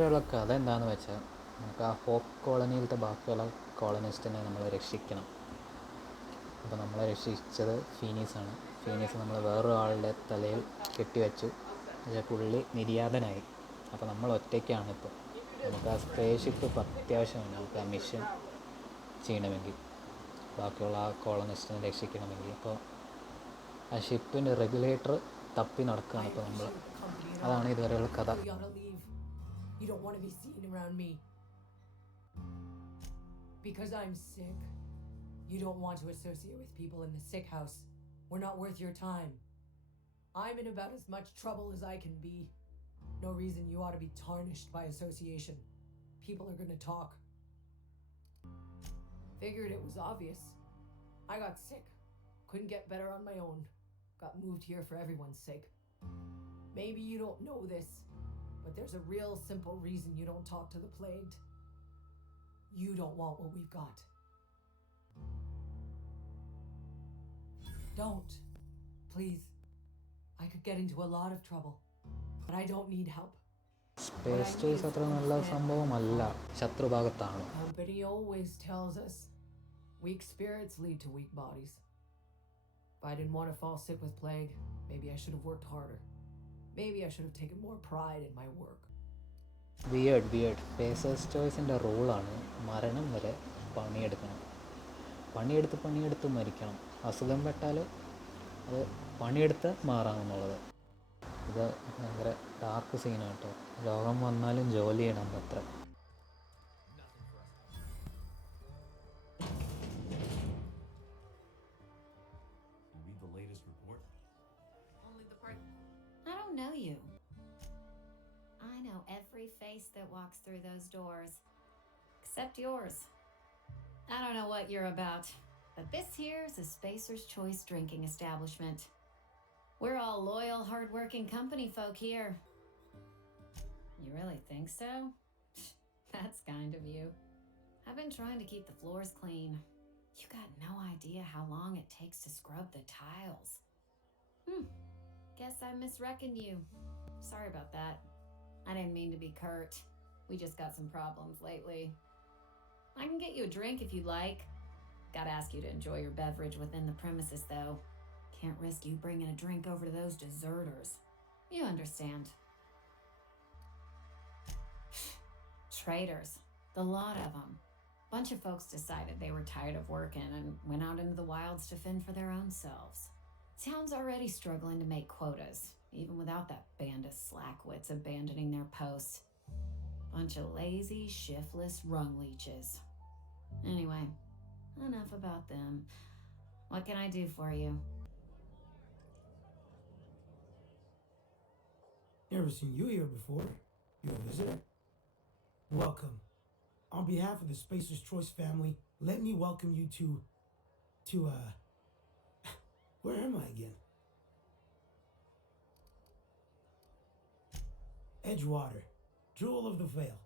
ഇതുവരെയുള്ള കഥ എന്താണെന്ന് വെച്ചാൽ നമുക്ക് ആ ഹോപ്പ് കോളനിയിലത്തെ ബാക്കിയുള്ള കോളനിസ്റ്റിനെ നമ്മൾ രക്ഷിക്കണം. അപ്പോൾ നമ്മളെ രക്ഷിച്ചത് ഫീനീസാണ്. ഫീനീസ് നമ്മൾ വേറൊരാളുടെ തലയിൽ കെട്ടിവെച്ചു. പക്ഷേ പുള്ളി നിര്യാതനായി. അപ്പോൾ നമ്മൾ ഒറ്റയ്ക്കാണിപ്പോൾ. നമുക്ക് ആ സ്പേസ്ഷിപ്പ് ഇപ്പോൾ അത്യാവശ്യമാണ്. നമുക്ക് ആ മിഷൻ ചെയ്യണമെങ്കിൽ, ബാക്കിയുള്ള ആ കോളനിസ്റ്റിനെ രക്ഷിക്കണമെങ്കിൽ. അപ്പോൾ ആ ഷിപ്പിൻ്റെ റെഗുലേറ്റർ തപ്പി നടക്കുകയാണ് ഇപ്പോൾ നമ്മൾ. അതാണ് ഇതുവരെയുള്ള കഥ. You don't want to be seen around me. Because I'm sick. You don't want to associate with people in the sick house. We're not worth your time. I'm in about as much trouble as I can be. No reason you ought to be tarnished by association. People are going to talk. Figured it was obvious. I got sick. Couldn't get better on my own. Got moved here for everyone's sake. Maybe you don't know this, but there's a real simple reason you don't talk to the plagued. You don't want what we've got. Don't. Please. I could get into a lot of trouble, but I don't need help. Space chase അത്ര നല്ല സംഭവമല്ല, ശത്രുഭാഗത്താണ്. Company always tells us weak spirits lead to weak bodies. If I didn't want to fall sick with plague, maybe I should have worked harder. Maybe I should have taken more pride in my work. Weird pacers ചോയ്സിൻ്റെ റൂളാണ് മരണം വരെ പണിയെടുക്കണം. പണിയെടുത്ത് മരിക്കണം. അസുഖം പെട്ടാൽ അത് പണിയെടുത്ത് മാറാമെന്നുള്ളത്. ഇത് ഭയങ്കര ഡാർക്ക് സീനാണ് കേട്ടോ. രോഗം വന്നാലും ജോലി ചെയ്യണം അത്ര. I don't know you. I know every face that walks through those doors, except yours. I don't know what you're about, but this here's a Spacer's Choice drinking establishment. We're all loyal, hard-working company folk here. You really think so? That's kind of you. I've been trying to keep the floors clean. You got no idea how long it takes to scrub the tiles. Guess I misreckoned you. Sorry about that. I didn't mean to be curt. We just got some problems lately. I can get you a drink if you'd like. Gotta ask you to enjoy your beverage within the premises, though. Can't risk you bringing a drink over to those deserters. You understand. Traitors. The lot of them. Bunch of folks decided they were tired of working and went out into the wilds to fend for their own selves. Town's already struggling to make quotas, even without that band of slackwits abandoning their posts. Bunch of lazy, shiftless rung leeches. Anyway, enough about them. What can I do for you? Never seen you here before. You a visitor? Welcome. On behalf of the Spacer's Choice family, let me welcome you to where am I again? Edgewater, jewel of the Vale.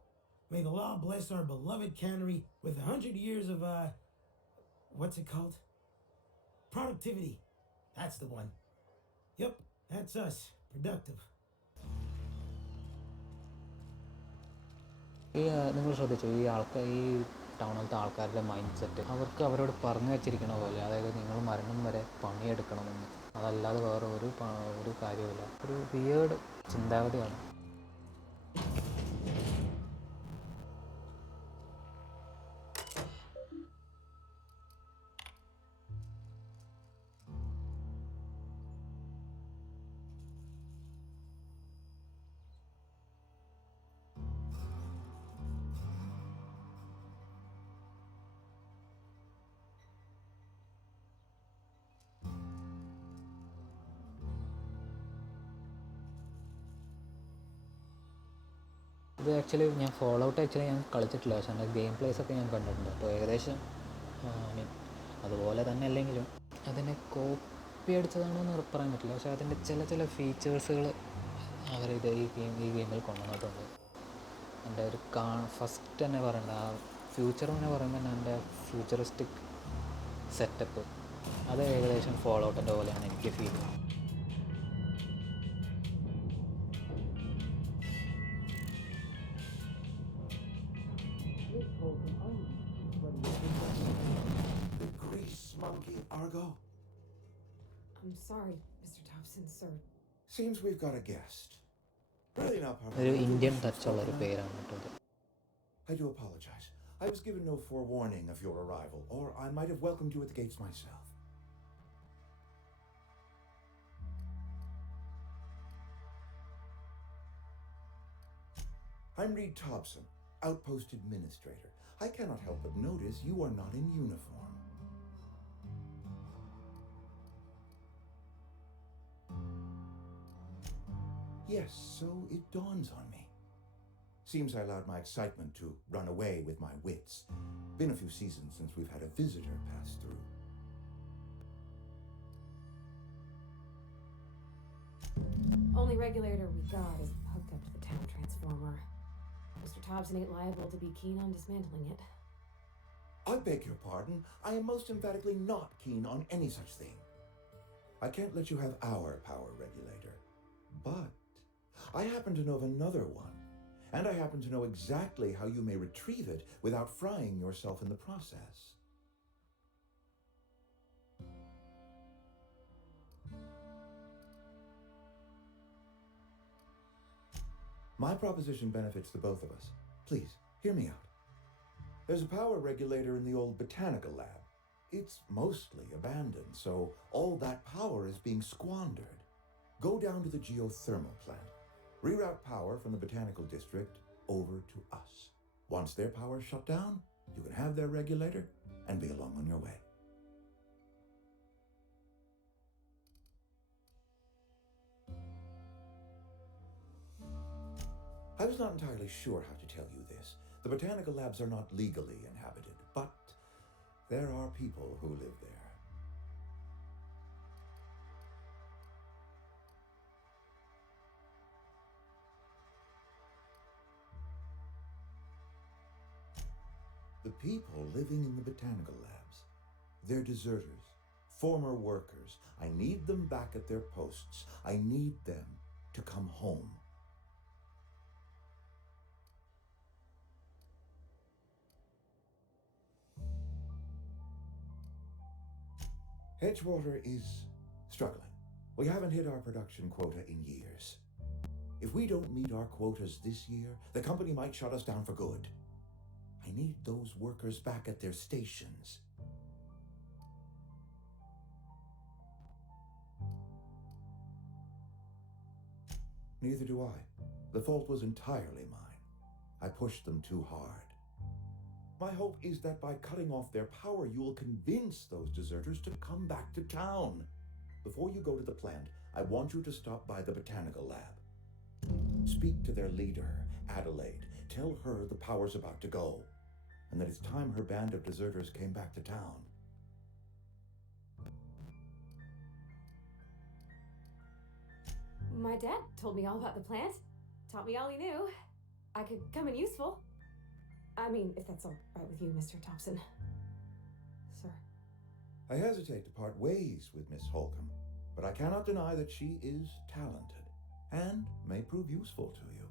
May the law bless our beloved cannery with 100 years of, what's it called? Productivity. That's the one. Yep, that's us. Productive. നിങ്ങൾ ശ്രദ്ധിച്ചു ഈ ടൗണിലത്തെ ആൾക്കാരുടെ mind set. അവർക്ക് അവരോട് പറഞ്ഞു വെച്ചിരിക്കണ പോലെ, അതായത് നിങ്ങൾ മരണം വരെ പണിയെടുക്കണമെന്ന്. അതല്ലാതെ വേറെ ഒരു കാര്യമില്ല. ഒരു വിയേർഡ് ചിന്താഗതിയാണ്. ഇത് ആക്ച്വലി ഞാൻ ഫോളോ ഔട്ട് ഞാൻ കളിച്ചിട്ടില്ല, പക്ഷേ എൻ്റെ ഗെയിം പ്ലേസൊക്കെ ഞാൻ കണ്ടിട്ടുണ്ട്. അപ്പോൾ ഏകദേശം അതുപോലെ തന്നെ അല്ലെങ്കിലും അതിനെ കോപ്പി അടിച്ചതാണോ എന്ന് പറയാൻ പറ്റില്ല. പക്ഷേ അതിൻ്റെ ചില ഫീച്ചേഴ്സുകൾ അവരിത് ഈ ഗെയിമിൽ കൊണ്ടുവന്നിട്ടുണ്ട്. എൻ്റെ ഒരു ഫസ്റ്റ് തന്നെ പറയേണ്ട ആ ഫ്യൂച്ചർ തന്നെ പറയുമ്പോൾ തന്നെ എൻ്റെ ഫ്യൂച്ചറിസ്റ്റിക് സെറ്റപ്പ് അത് ഏകദേശം ഫോളോ ഔട്ടിൻ്റെ പോലെയാണ് എനിക്ക് ഫീൽ ചെയ്യുന്നത്. donkey, Argo? I'm sorry, Mr. Thompson, sir. Seems we've got a guest. Really not part of ഒരു the ഇന്ത്യൻ traditional ടച്ചുള്ള ഒരു sport പേരാണ് കേട്ടോ ഇത്. I do apologize. I was given no forewarning of your arrival, or I might have welcomed you at the gates myself. I'm Reed Thompson, Outpost Administrator. I cannot help but notice you are not in uniform. Yes, so it dawns on me. Seems I allowed my excitement to run away with my wits. Been a few seasons since we've had a visitor pass through. Only regulator we got is hooked up to the town transformer. Mr. Thompson ain't liable to be keen on dismantling it. I beg your pardon. I am most emphatically not keen on any such thing. I can't let you have our power regulator. But I happen to know of another one. And I happen to know exactly how you may retrieve it without frying yourself in the process. My proposition benefits the both of us. Please, hear me out. There's a power regulator in the old botanical lab. It's mostly abandoned, so all that power is being squandered. Go down to the geothermal plant. Reroute power from the botanical district over to us. Once their power is shut down, you can have their regulator and be along on your way. I was not entirely sure how to tell you this. The botanical labs are not legally inhabited, but there are people who live there. The people living in the botanical labs, they're deserters, former workers. I need them back at their posts. I need them to come home. Edgewater is struggling. We haven't hit our production quota in years. If we don't meet our quotas this year, the company might shut us down for good. I need those workers back at their stations. Neither do I. The fault was entirely mine. I pushed them too hard. My hope is that by cutting off their power, you will convince those deserters to come back to town. Before you go to the plant, I want you to stop by the botanical lab. Speak to their leader, Adelaide. Tell her the power's about to go, and that it's time her band of deserters came back to town. My dad told me all about the plant. Taught me all he knew. I could come in useful. I mean, if that's all right with you, Mr. Thompson. Sir. I hesitate to part ways with Miss Holcomb, but I cannot deny that she is talented and may prove useful to you.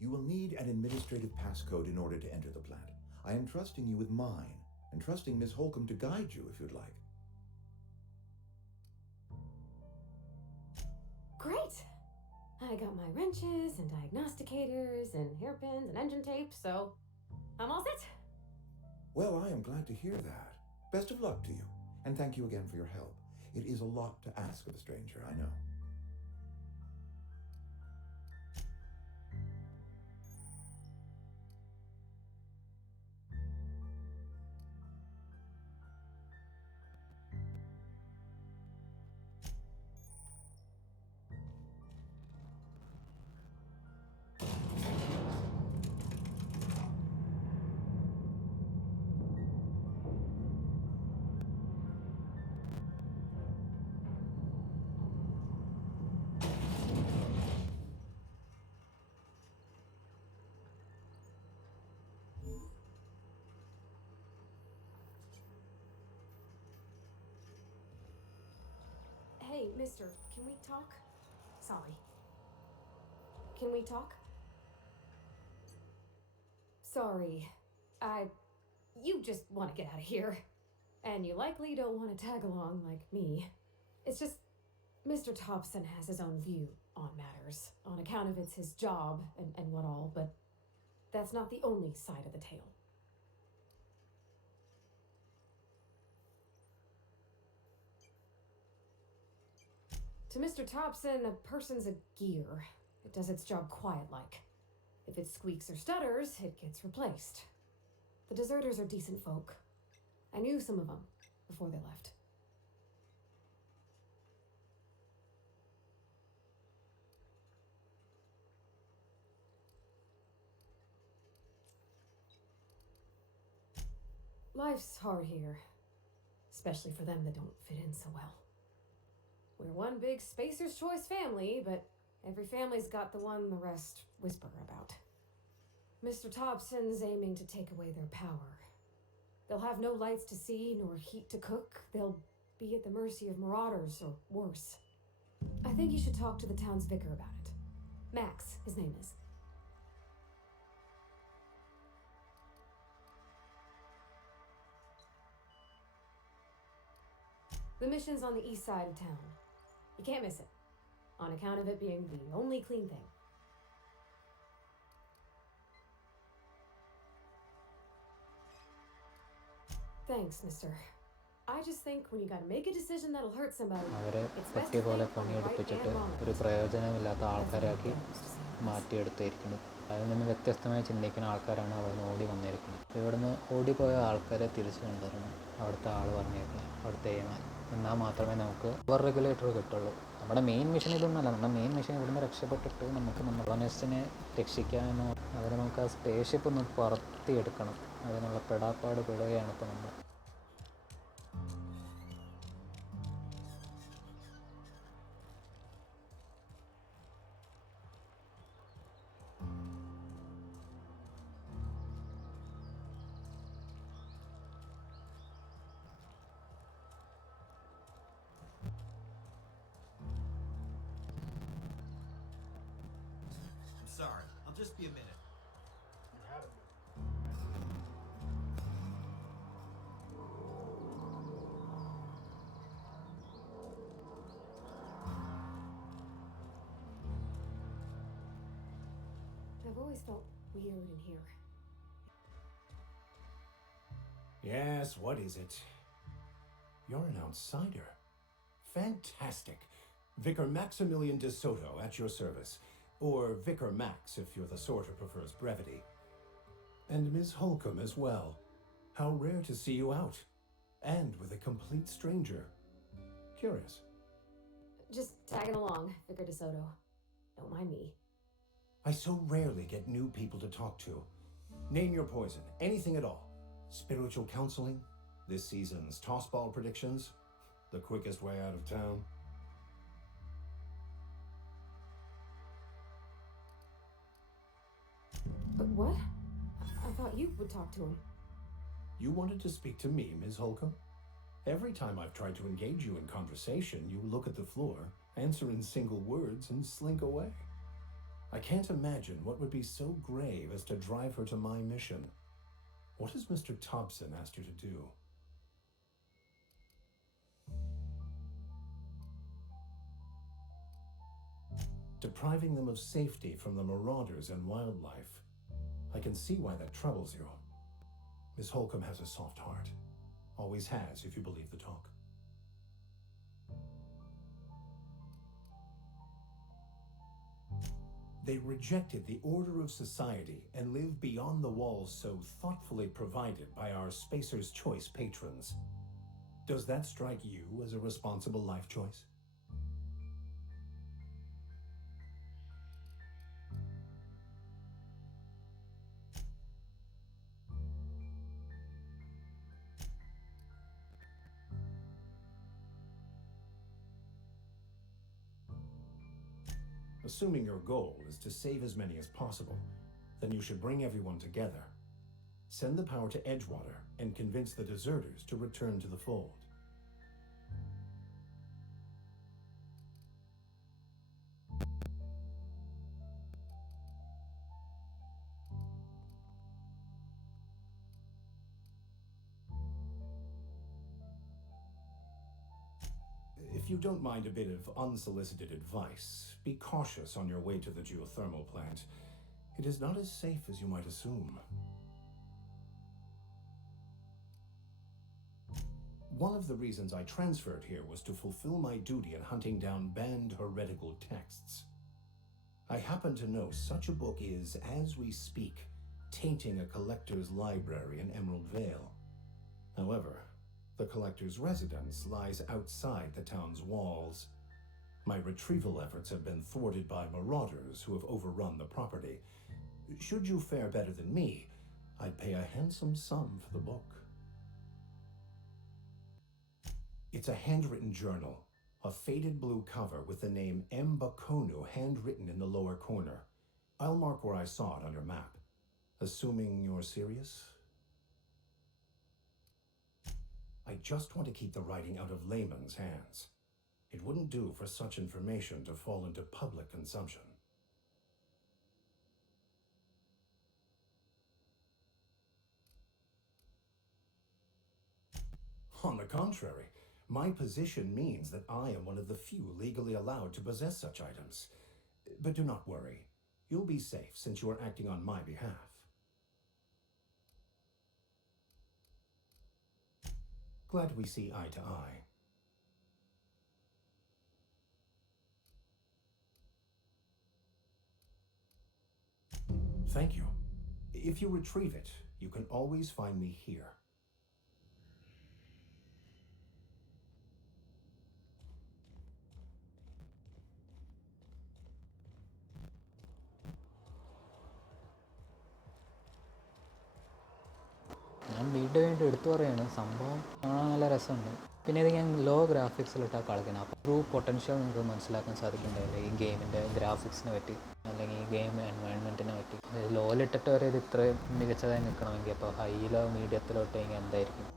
You will need an administrative passcode in order to enter the plant. I am trusting you with mine and trusting Miss Holcomb to guide you if you'd like. Great! I got my wrenches and diagnosticators and hairpins and engine tape, so I'm all set. Well, I am glad to hear that. Best of luck to you, and thank you again for your help. It is a lot to ask of a stranger, I know. Hey, mister, can we talk? Sorry. Can we talk? Sorry. You just want to get out of here. And you likely don't want to tag along like me. It's just Mr. Thompson has his own view on matters, on account of it's his job and what all, but that's not the only side of the tale. To Mr. Thompson, a person's a gear. It does its job quiet-like. If it squeaks or stutters, it gets replaced. The deserters are decent folk. I knew some of them before they left. Life's hard here, especially for them that don't fit in so well. We're one big Spacer's Choice family, but every family's got the one the rest whisper about. Mr. Thompson's aiming to take away their power. They'll have no lights to see nor heat to cook. They'll be at the mercy of marauders or worse. I think you should talk to the town's vicar about it. Max, his name is. The mission's on the east side of town. You can't miss it, on account of it being the only clean thing. Thanks, mister. I just think when you gotta make a decision that'll hurt somebody, അവരെ it's best പറ്റിയ to പോലെ think on the right പണിയെടുപ്പിച്ചിട്ട് and wrong. ഒരു പ്രയോജനമില്ലാത്ത ആൾക്കാരാക്കി മാറ്റിയെടുത്തിരിക്കുന്നു. അതിൽ നിന്ന് വ്യത്യസ്തമായി ചിന്തിക്കുന്ന ആൾക്കാരാണ് അവിടെ നിന്ന് ഓടി വന്നിരിക്കുന്നത്. ഇവിടുന്ന് ഓടിപ്പോയ ആൾക്കാരെ തിരിച്ചു കൊണ്ടുവരണം. അവിടുത്തെ ആൾ പറഞ്ഞേക്കണം, അവിടുത്തെ ഏമാൻ. എന്നാൽ മാത്രമേ നമുക്ക് ഓവർ റെഗുലേറ്റർ കിട്ടുള്ളൂ. നമ്മുടെ മെയിൻ മിഷൻ ഇതൊന്നുമല്ല. നമ്മുടെ മെയിൻ മിഷൻ ഇവിടുന്ന് രക്ഷപ്പെട്ടിട്ട് നമുക്ക് നമ്മുടെ കോളനിസ്റ്റിനെ രക്ഷിക്കാനോ അവരെ നമുക്ക് ആ സ്പേസ്ഷിപ്പ് ഒന്ന് പറത്തിയെടുക്കണം. അതിനുള്ള പെടാപ്പാട് പെടുകയാണ് ഇപ്പോൾ നമ്മൾ. Sorry, I'll just be a minute. I've always felt weird in here. Yes, what is it? You're an outsider. Fantastic. Vicar Maximilian de Soto at your service. Or Vicar Max if you're the sort who prefers brevity. And Ms. Holcomb as well. How rare to see you out. And with a complete stranger. Curious. Just tagging along, Vicar DeSoto. Don't mind me. I so rarely get new people to talk to. Name your poison, anything at all. Spiritual counseling, this season's tossball predictions, the quickest way out of town. But what? I thought you would talk to him. You wanted to speak to me, Ms. Holcomb? Every time I've tried to engage you in conversation, you look at the floor, answer in single words, and slink away. I can't imagine what would be so grave as to drive her to my mission. What has Mr. Thompson asked you to do? Depriving them of safety from the marauders and wildlife. I can see why that troubles you. Miss Holcomb has a soft heart. Always has, if you believe the talk. They rejected the order of society and live beyond the walls so thoughtfully provided by our Spacer's Choice patrons. Does that strike you as a responsible life choice? Assuming your goal is to save as many as possible, then you should bring everyone together. Send the power to Edgewater and convince the deserters to return to the fold. If you don't mind a bit of unsolicited advice, be cautious on your way to the geothermal plant. It is not as safe as you might assume. One of the reasons I transferred here was to fulfill my duty in hunting down banned heretical texts. I happen to know such a book is, as we speak, tainting a collector's library in Emerald Vale. However, the collector's residence lies outside the town's walls. My retrieval efforts have been thwarted by marauders who have overrun the property. Should you fare better than me, I'd pay a handsome sum for the book. It's a handwritten journal, a faded blue cover with the name Mbakonu handwritten in the lower corner. I'll mark where I saw it on your map. Assuming you're serious? I just want to keep the writing out of layman's hands. It wouldn't do for such information to fall into public consumption. On the contrary, my position means that I am one of the few legally allowed to possess such items. But do not worry. You'll be safe since you are acting on my behalf. Glad we see eye to eye. Thank you. If you retrieve it, you can always find me here. ഞാൻ video വേണ്ടി എടുത്തു പറയുകയാണ്, സംഭവം കാണാൻ നല്ല രസമുണ്ട്. പിന്നെ ഇത് ഞാൻ ലോ ഗ്രാഫിക്സിലിട്ടാണ് കളിക്കുന്നത്. അപ്പോൾ ട്രൂ പൊട്ടൻഷ്യൽ നിങ്ങൾക്ക് മനസ്സിലാക്കാൻ സാധിക്കുന്നുണ്ടാവില്ല ഈ ഗെയിമിൻ്റെ ഗ്രാഫിക്സിനെ പറ്റി, അല്ലെങ്കിൽ ഈ ഗെയിം എൻവയോൺമെൻറ്റിനെ പറ്റി. ലോയിലിട്ടിട്ട് വരെ ഇത് ഇത്രയും മികച്ചതായി നിൽക്കണമെങ്കിൽ അപ്പോൾ ഹൈയിലോ മീഡിയത്തിലോ ഇട്ടെങ്കിൽ എന്തായിരിക്കും.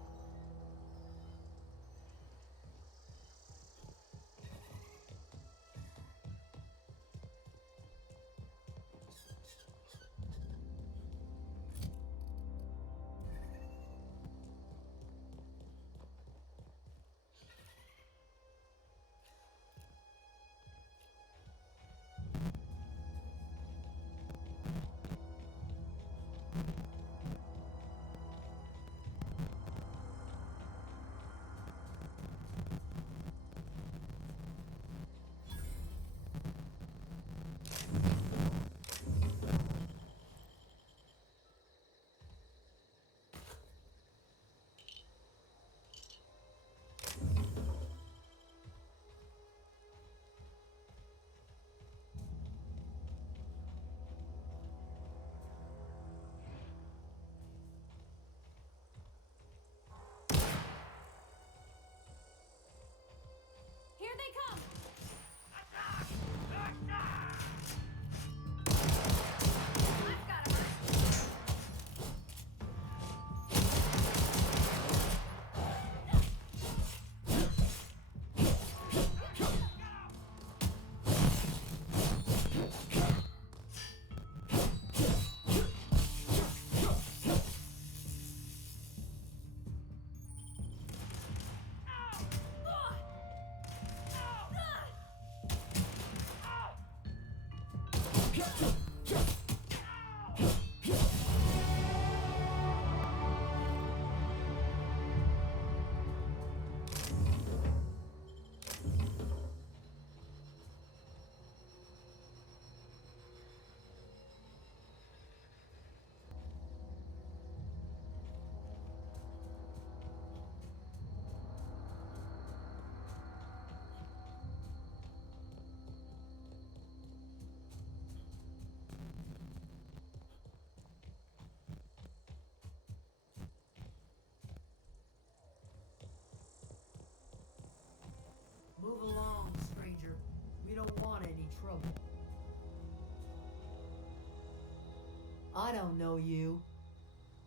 Here they come! I've got him! Move along, stranger. We don't want any trouble. I don't know you.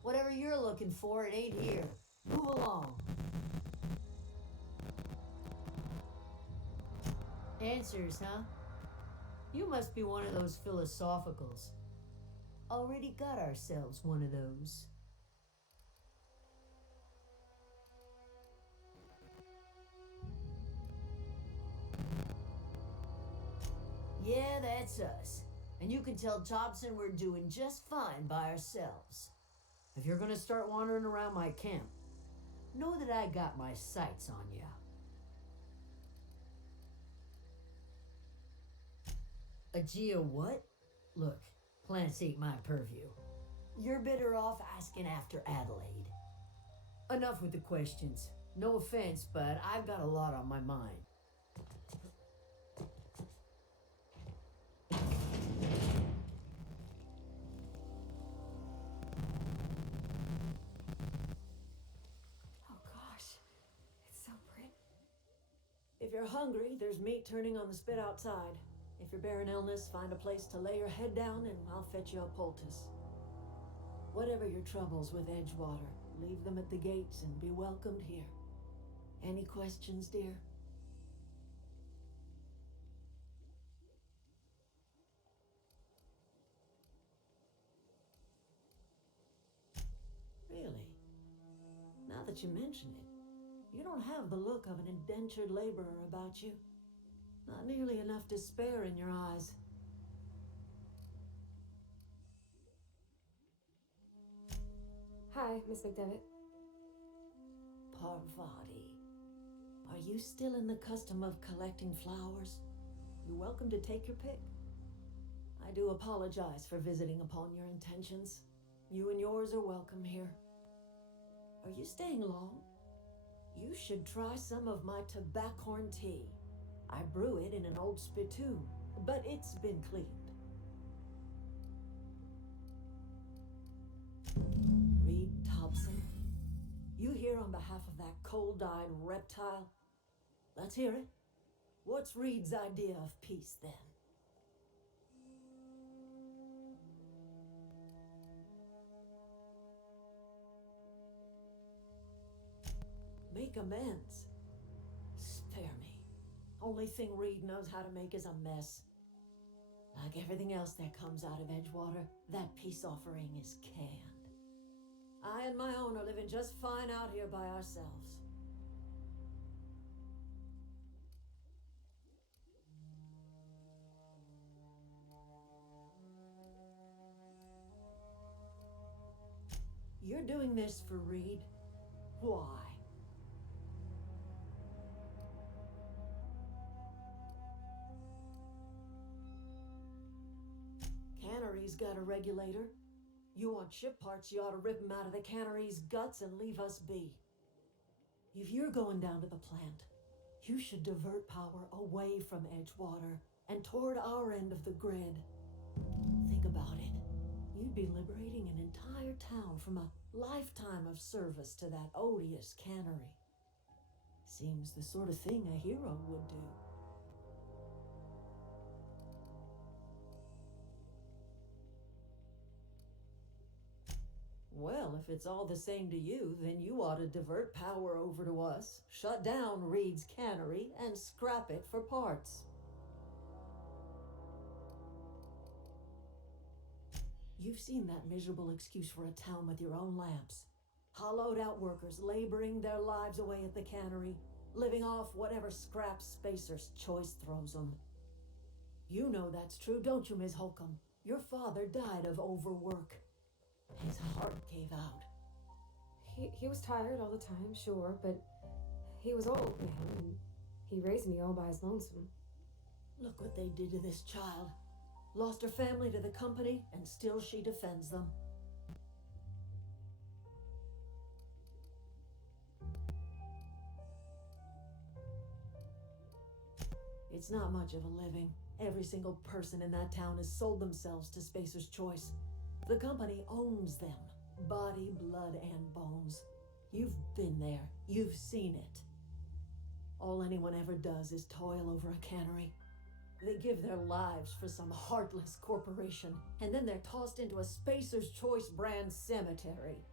Whatever you're looking for, it ain't here. Move along. Answers, huh? You must be one of those philosophicals. Already got ourselves one of those. Yeah, that's us. And you can tell Thompson we're doing just fine by ourselves. If you're gonna start wandering around my camp, know that I got my sights on ya. A Geo what? Look, plants ain't my purview. You're better off asking after Adelaide. Enough with the questions. No offense, but I've got a lot on my mind. Oh gosh, it's so pretty. If you're hungry, there's meat turning on the spit outside. If you're bearing illness, find a place to lay your head down and I'll fetch you a poultice. Whatever your troubles with Edgewater, leave them at the gates and be welcomed here. Any questions, dear? Really? Now that you mention it, you don't have the look of an indentured laborer about you. Not nearly enough despair in your eyes. Hi, Miss McDevitt. Parvati, are you still in the custom of collecting flowers? You're welcome to take your pick. I do apologize for visiting upon your intentions. You and yours are welcome here. Are you staying long? You should try some of my tobaccorn tea. I brew it in an old spittoon, but it's been cleaned. Reed Thompson, you here on behalf of that cold-eyed reptile? Let's hear it. What's Reed's idea of peace, then? Make amends. Spare me. Only thing Reed knows how to make is a mess. Like everything else that comes out of Edgewater, that peace offering is canned. I and my own are living just fine out here by ourselves. You're doing this for Reed? Why? Cannery's got a regulator. You want ship parts, you ought to rip them out of the cannery's guts and leave us be. If you're going down to the plant, you should divert power away from Edgewater and toward our end of the grid. Think about it. You'd be liberating an entire town from a lifetime of service to that odious cannery. Seems the sort of thing a hero would do. Well, if it's all the same to you, then you ought to divert power over to us, shut down Reed's cannery, and scrap it for parts. You've seen that miserable excuse for a town with your own lamps. Hollowed out workers laboring their lives away at the cannery, living off whatever scraps Spacer's Choice throws them. You know that's true, don't you, Ms. Holcomb? Your father died of overwork. His heart gave out. He was tired all the time, sure, but he was old now, and he raised me all by his lonesome. Look what they did to this child. Lost her family to the company, and still she defends them. It's not much of a living. Every single person in that town has sold themselves to Spacer's Choice. The company owns them. Body, blood, and bones. You've been there. You've seen it. All anyone ever does is toil over a cannery. They give their lives for some heartless corporation, and then they're tossed into a Spacer's Choice brand cemetery.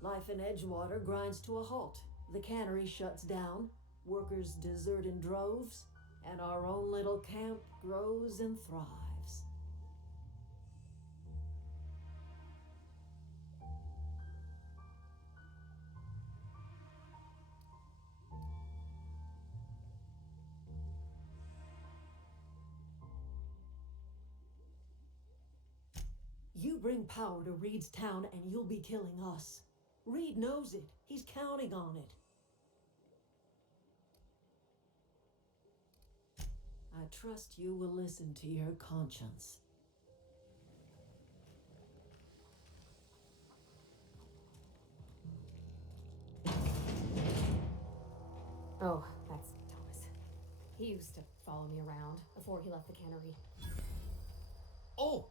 Life in Edgewater grinds to a halt. The cannery shuts down, workers desert in droves, and our own little camp grows and thrives. bring power to Reed's town and you'll be killing us. Reed knows it. He's counting on it. I trust you will listen to your conscience. Oh, that's Thomas. He used to follow me around before he left the cannery. Oh,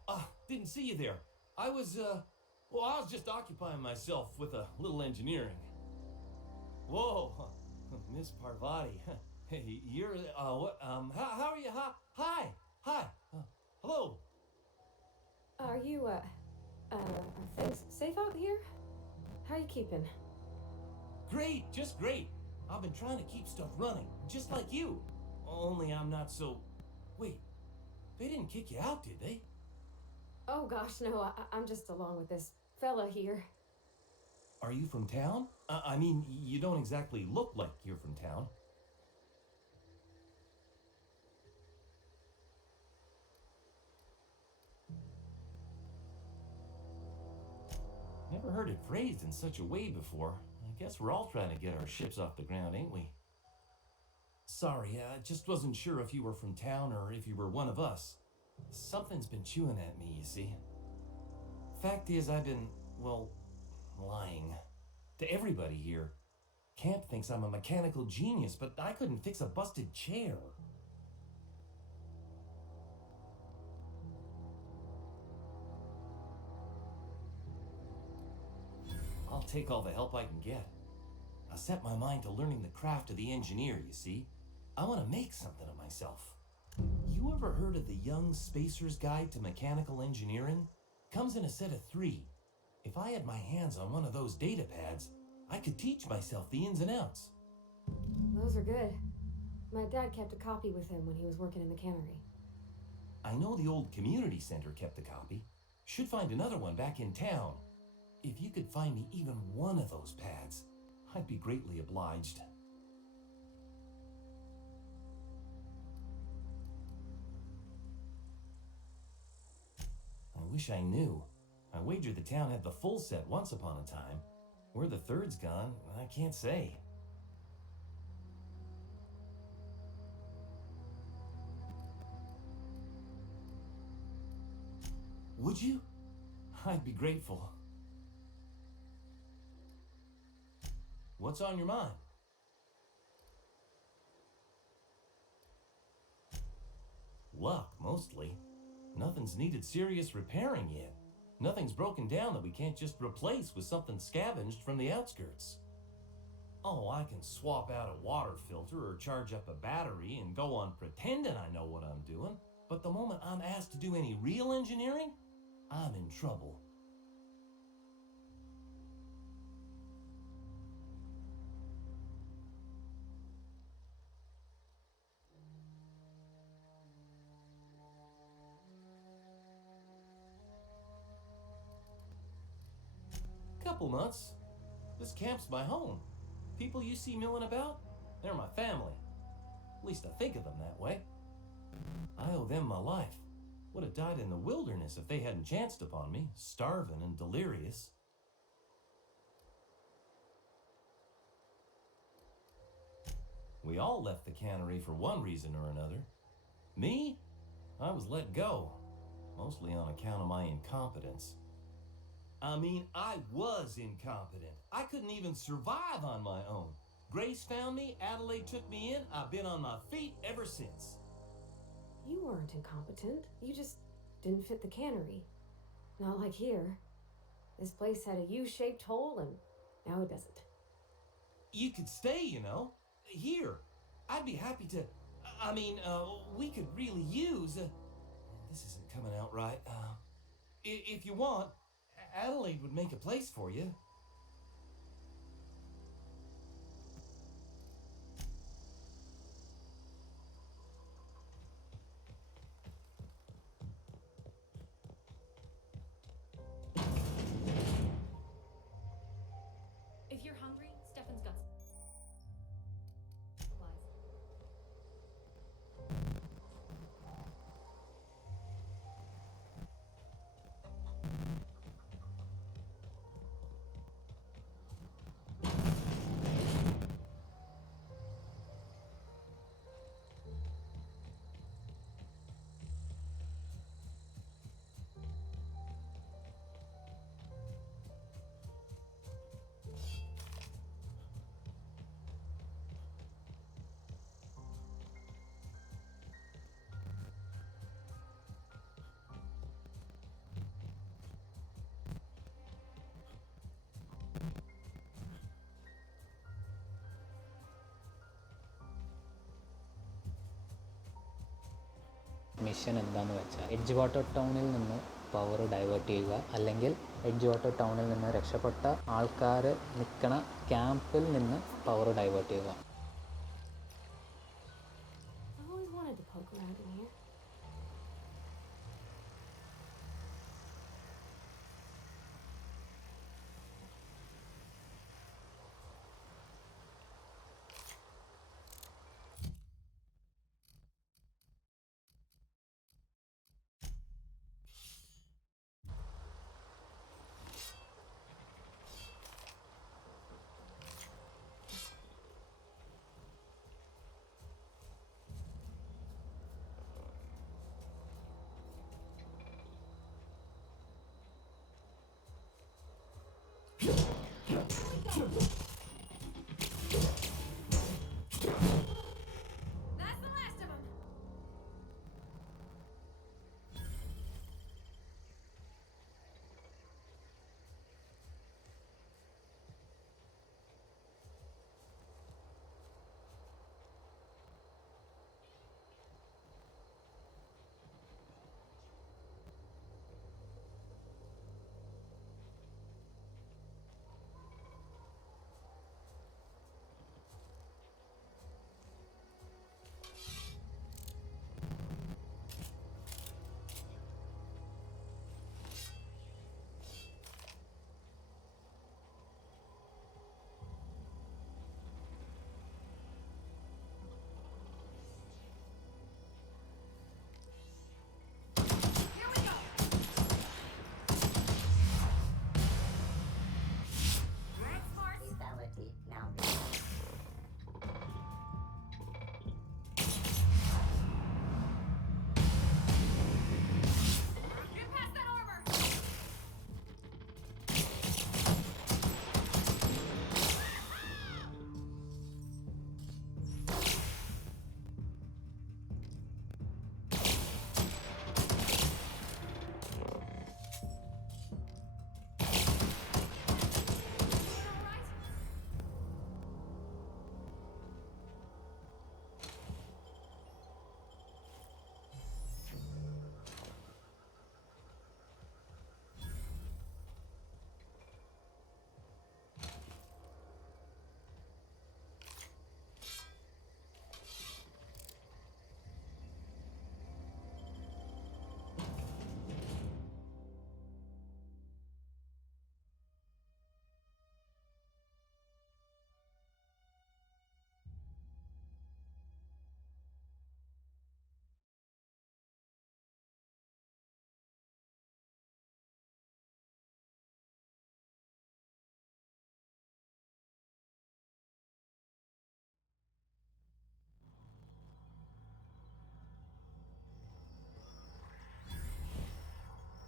didn't see you there. I was just occupying myself with a little engineering. Whoa, Miss Parvati. Hey, you're, what, how are you? Hi, hello. Are you, are things safe out here? How you keeping? Great, just great. I've been trying to keep stuff running, just like you. Only I'm not so... Wait, they didn't kick you out, did they? Oh gosh, no, I'm just along with this fella here. Are you from town? I mean, you don't exactly look like you're from town. Never heard it phrased in such a way before. I guess we're all trying to get our ships off the ground, ain't we? Sorry, I just wasn't sure if you were from town or if you were one of us. Something's been chewing at me, you see. Fact is, I've been, well, lying. To everybody here. Camp thinks I'm a mechanical genius, but I couldn't fix a busted chair. I'll take all the help I can get. I set my mind to learning the craft of the engineer, you see. I want to make something of myself. You ever heard of the Young Spacer's Guide to Mechanical Engineering? Comes in a set of 3. If I had my hands on one of those data pads, I could teach myself the ins and outs. Those are good. My dad kept a copy with him when he was working in the cannery. I know the old community center kept a copy. Should find another one back in town. If you could find me even one of those pads, I'd be greatly obliged. I wish I knew. I wager the town had the full set once upon a time. Where the third's gone, I can't say. Would you? I'd be grateful. What's on your mind? Luck, mostly. Nothing's needed serious repairing yet. Nothing's broken down that we can't just replace with something scavenged from the outskirts. Oh, I can swap out a water filter or charge up a battery and go on pretending I know what I'm doing, but the moment I'm asked to do any real engineering, I'm in trouble. Couple months. This camp's my home. People you see milling about, they're my family. At least I think of them that way. I owe them my life. Would have died in the wilderness if they hadn't chanced upon me, starving and delirious. We all left the cannery for one reason or another. Me? I was let go, mostly on account of my incompetence. I mean, I was incompetent. I couldn't even survive on my own. Grace found me, Adelaide took me in, I've been on my feet ever since. You weren't incompetent. You just didn't fit the cannery. Not like here. This place had a U-shaped hole, and now it doesn't. You could stay, you know. Here. I'd be happy to... we could really use... this isn't coming out right. If you want, Adelaide would make a place for you. If you're hungry, Stefan's got supplies. Mission എന്താണെന്ന് വെച്ചാൽ edge water ടൗണിൽ നിന്ന് power divert ചെയ്യുക, അല്ലെങ്കിൽ edge water ടൗണിൽ നിന്ന് രക്ഷപ്പെട്ട ആൾക്കാർ നിൽക്കണ ക്യാമ്പിൽ നിന്ന് പവർ ഡൈവേർട്ട് ചെയ്യുക. I always wanted to poke around in here. That's the last of them.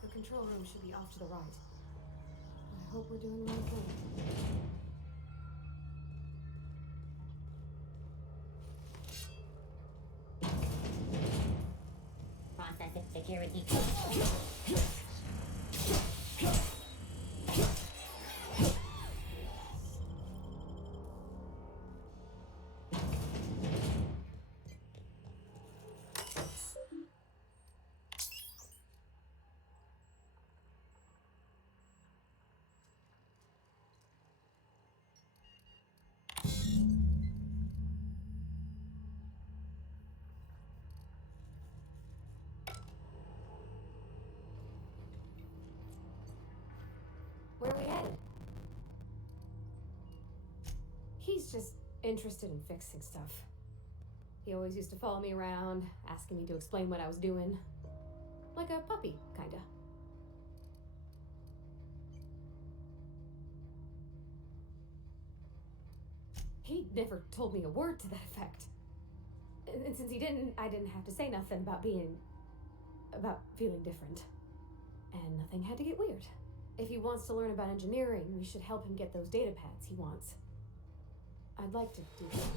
The control room should be off to the right. I hope we're doing the right thing. Processing security. Where are we headed? He's just interested in fixing stuff. He always used to follow me around, asking me to explain what I was doing. Like a puppy, kinda. He never told me a word to that effect. And since he didn't, I didn't have to say nothing about feeling different. And nothing had to get weird. If he wants to learn about engineering, we should help him get those data pads he wants. I'd like to do that.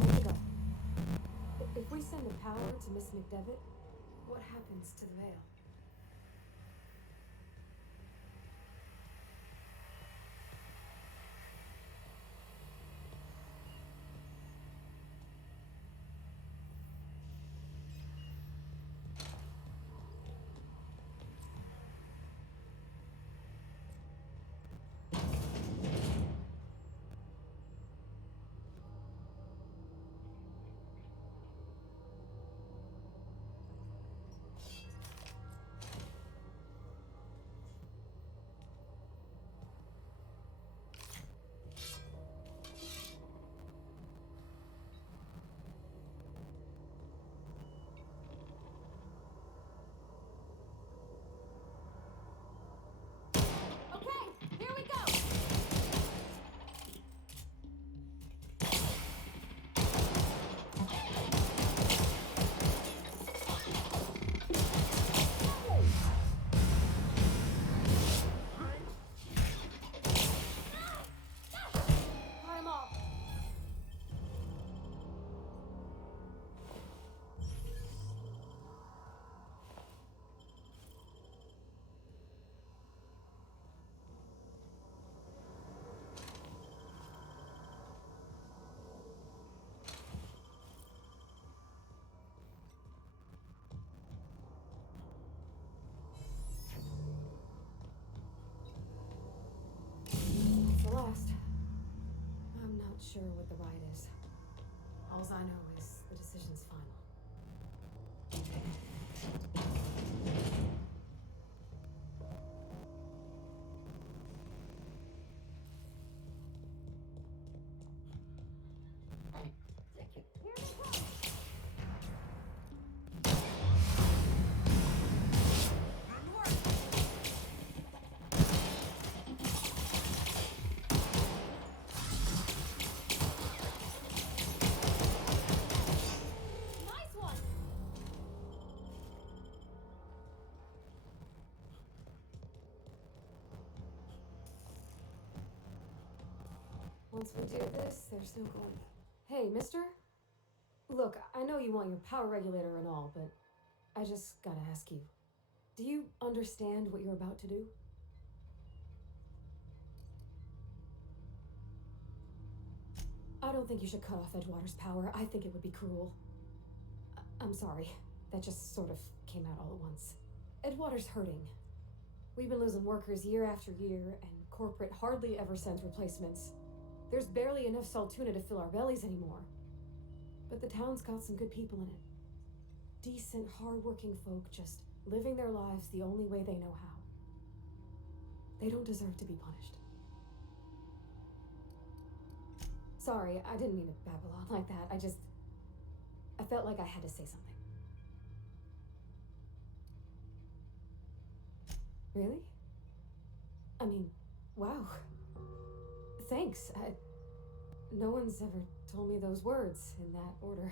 Where'd he go? If we send the power to Miss McDevitt, what happens to the veil? not sure what the right is. Alls I know is the decision's final. Nice one! Once we do this, there's no going. Hey, mister? Look, I know you want your power regulator and all, but I just gotta ask you. Do you understand what you're about to do? I don't think you should cut off Edgewater's power. I think it would be cruel. I'm sorry. That just sort of came out all at once. Edgewater's hurting. We've been losing workers year after year, and corporate hardly ever sends replacements. There's barely enough Saltuna to fill our bellies anymore. But the town's got some good people in it. Decent, hard-working folk just living their lives the only way they know how. They don't deserve to be punished. Sorry, I didn't mean to babble on like that. I felt like I had to say something. Really? I mean, wow. Thanks. No one's ever told me those words in that order.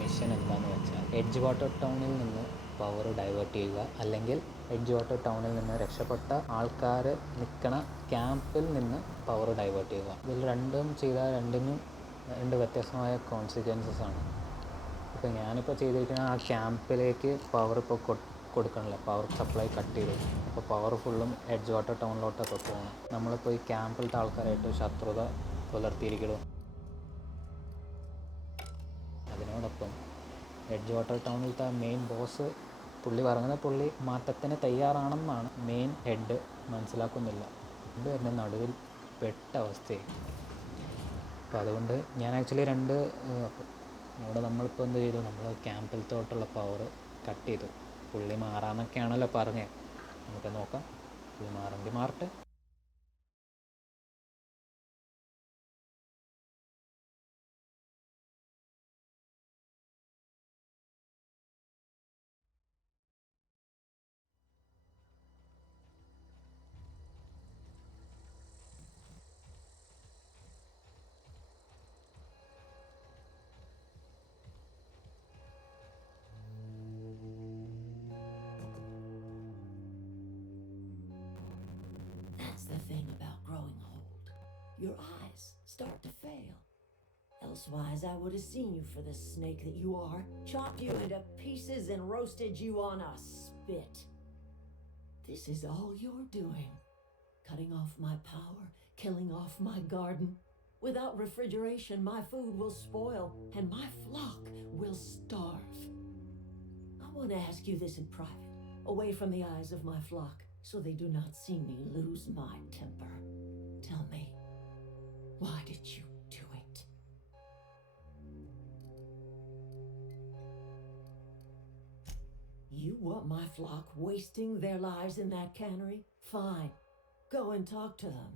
Mission എന്താണെന്ന് വെച്ചാൽ edge water ടൗണിൽ നിന്ന് power divert ചെയ്യുക, അല്ലെങ്കിൽ edge water ടൗണിൽ നിന്ന് രക്ഷപ്പെട്ട ആൾക്കാർ നിൽക്കണ ക്യാമ്പിൽ നിന്ന് പവർ ഡൈവേർട്ട് ചെയ്യുക. ഇതിൽ രണ്ടും ചെയ്താൽ രണ്ടിനും രണ്ട് വ്യത്യസ്തമായ കോൺസിക്വൻസസ് ആണ്. ഇപ്പോൾ ഞാനിപ്പോൾ ചെയ്തിരിക്കുന്ന ആ ക്യാമ്പിലേക്ക് പവർ ഇപ്പോൾ കൊടുക്കണില്ല, പവർ സപ്ലൈ കട്ട് ചെയ്തു. അപ്പോൾ പവർ ഫുള്ളും എഡ്ജ് വാട്ടർ ടൗണിലോട്ടൊക്കെ പോകണം. നമ്മളിപ്പോൾ ഈ ക്യാമ്പിലത്തെ ആൾക്കാരായിട്ട് ശത്രുത പുലർത്തിയിരിക്കണം. അതിനോടൊപ്പം എഡ്ജ് വാട്ടർ ടൗണിലത്തെ മെയിൻ ബോസ് പുള്ളി പറയുന്നത് പുള്ളി മാറ്റത്തിന് തയ്യാറാണെന്നാണ്. മെയിൻ ഹെഡ് മനസ്സിലാക്കുന്നില്ല. രണ്ടുപേരുടെ നടുവിൽ പെട്ട അവസ്ഥയായി. അപ്പോൾ അതുകൊണ്ട് ഞാൻ ആക്ച്വലി അവിടെ നമ്മളിപ്പോൾ എന്ത് ചെയ്തു, നമ്മൾ ക്യാമ്പിലത്തോട്ടുള്ള പവർ കട്ട് ചെയ്തു. പുള്ളി മാറാമെന്നൊക്കെയാണല്ലോ പറഞ്ഞത്. നമുക്ക് നോക്കാം, പുള്ളി മാറെങ്കിൽ മാറട്ടെ. That's the thing about growing old. Your eyes start to fail. Elsewise, I would have seen you for the snake that you are, chopped you into pieces and roasted you on a spit. This is all you're doing. Cutting off my power, killing off my garden. Without refrigeration, my food will spoil, and my flock will starve. I want to ask you this in private, away from the eyes of my flock, so they do not see me lose my temper. Tell me, why did you do it? You want my flock wasting their lives in that cannery? Fine. Go and talk to them.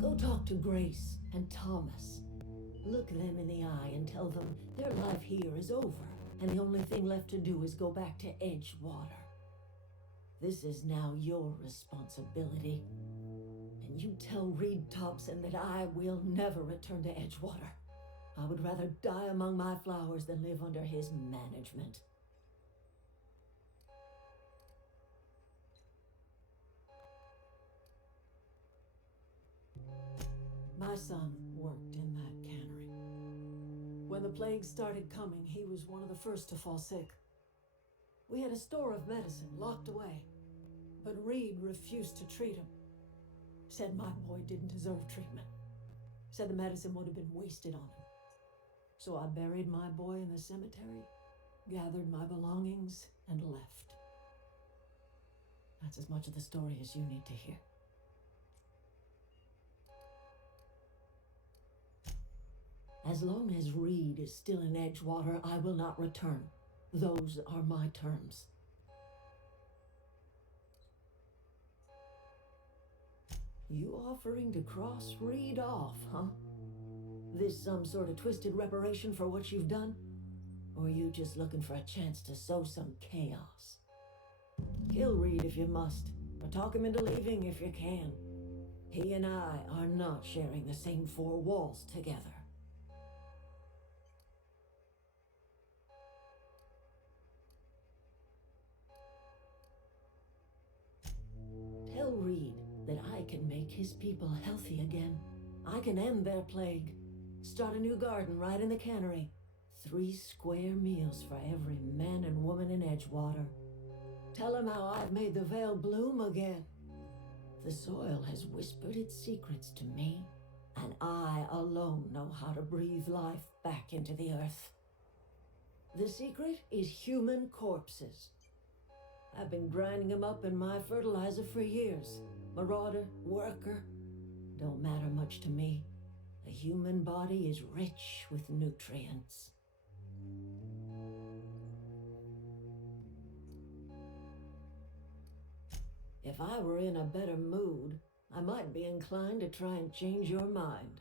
Go talk to Grace and Thomas. Look them in the eye and tell them their life here is over, and the only thing left to do is go back to Edgewater. This is now your responsibility. And you tell Reed Thompson that I will never return to Edgewater. I would rather die among my flowers than live under his management. My son worked in that cannery. When the plague started coming, he was one of the first to fall sick. We had a store of medicine locked away, but Reed refused to treat him. Said my boy didn't deserve treatment. Said the medicine would have been wasted on him. So I buried my boy in the cemetery, gathered my belongings, and left. That's as much of the story as you need to hear. As long as Reed is still in Edgewater, I will not return. Those are my terms. You offering to cross Reed off, huh? This some sort of twisted reparation for what you've done? Or are you just looking for a chance to sow some chaos? Kill Reed if you must, or talk him into leaving if you can. He and I are not sharing the same four walls together. Tell Reed that I can make his people healthy again. I can end their plague. Start a new garden right in the cannery. 3 square meals for every man and woman in Edgewater. Tell him how I've made the Vale bloom again. The soil has whispered its secrets to me, and I alone know how to breathe life back into the earth. The secret is human corpses. I've been grinding them up in my fertilizer for years. Marauder, worker, don't matter much to me. The human body is rich with nutrients. If I were in a better mood, I might be inclined to try and change your mind.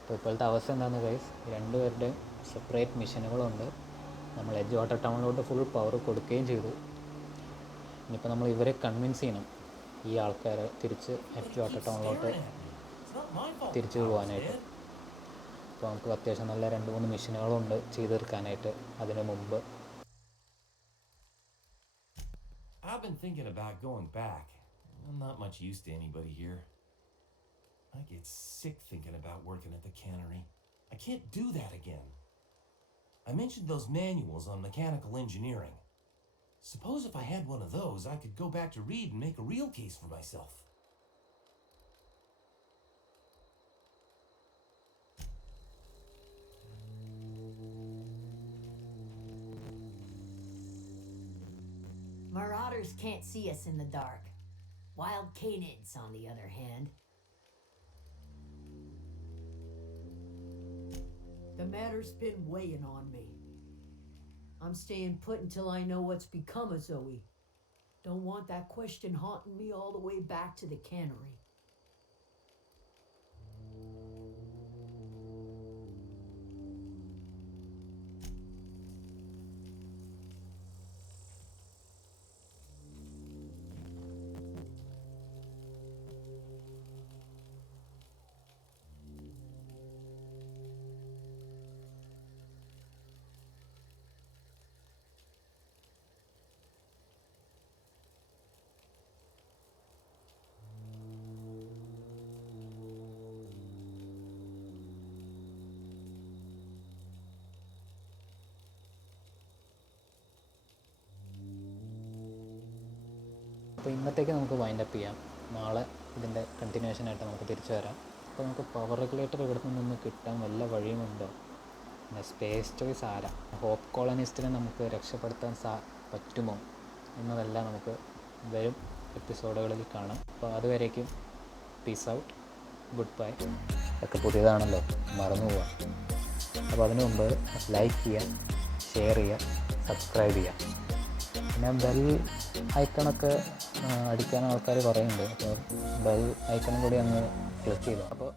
അപ്പോൾ ഇപ്പോഴത്തെ അവസ്ഥ എന്താണെന്ന് guys, രണ്ടുപേരുടെയും separate മിഷനുകളുണ്ട്. നമ്മൾ എഡ്ജ്വാട്ടർ ടൗണിലോട്ട് full power കൊടുക്കുകയും ചെയ്തു. ഇനിയിപ്പോൾ നമ്മൾ ഇവരെ കൺവിൻസ് ചെയ്യണം, ഈ ആൾക്കാരെ തിരിച്ച് എഡ്ജ്വാട്ടർ ടൗണിലോട്ട് തിരിച്ചു പോകാനായിട്ട്. അപ്പോൾ നമുക്ക് അത്യാവശ്യം നല്ല 2-3 മിഷനുകളുണ്ട് ചെയ്ത് തീർക്കാനായിട്ട് അതിന് മുമ്പ്. I've been thinking about going back. I'm not much use to anybody here. I get sick thinking about working at the cannery. I can't do that again. I mentioned those manuals on mechanical engineering. Suppose if I had one of those, I could go back to Reed and make a real case for myself. Marauders can't see us in the dark. Wild canids, on the other hand. The matter's been weighing on me. I'm staying put until I know what's become of Zoe. Don't want that question haunting me all the way back to the cannery. അപ്പോൾ ഇന്നത്തേക്ക് നമുക്ക് wind up ചെയ്യാം. നാളെ ഇതിൻ്റെ കണ്ടിന്യൂഷനായിട്ട് നമുക്ക് തിരിച്ചു വരാം. അപ്പോൾ നമുക്ക് പവർ റെഗുലേറ്റർ ഇവിടെ നിന്ന് കിട്ടാൻ വല്ല വഴിയുമുണ്ടോ? പിന്നെ സ്പേസ് ചോയ്സ് ആരാ? ഹോപ്പ് കോളനിസ്റ്റിനെ നമുക്ക് രക്ഷപ്പെടുത്താൻ പറ്റുമോ എന്നതെല്ലാം നമുക്ക് വരും എപ്പിസോഡുകളിൽ കാണാം. അപ്പോൾ അതുവരേക്കും പീസ് ഔട്ട്, ഗുഡ് ബൈ. ഒക്കെ പുതിയതാണല്ലോ, മറന്നു പോവാം. അപ്പോൾ അതിനു മുമ്പ് ലൈക്ക് ചെയ്യുക, ഷെയർ ചെയ്യുക, സബ്സ്ക്രൈബ് ചെയ്യുക. പിന്നെ ബെൽ ഐക്കണൊക്കെ അടിക്കാൻ ആൾക്കാർ പറയുന്നുണ്ട്. അപ്പോൾ ബെൽ ഐക്കണും കൂടി ഒന്ന് ക്ലിക്ക് ചെയ്തു. അപ്പോൾ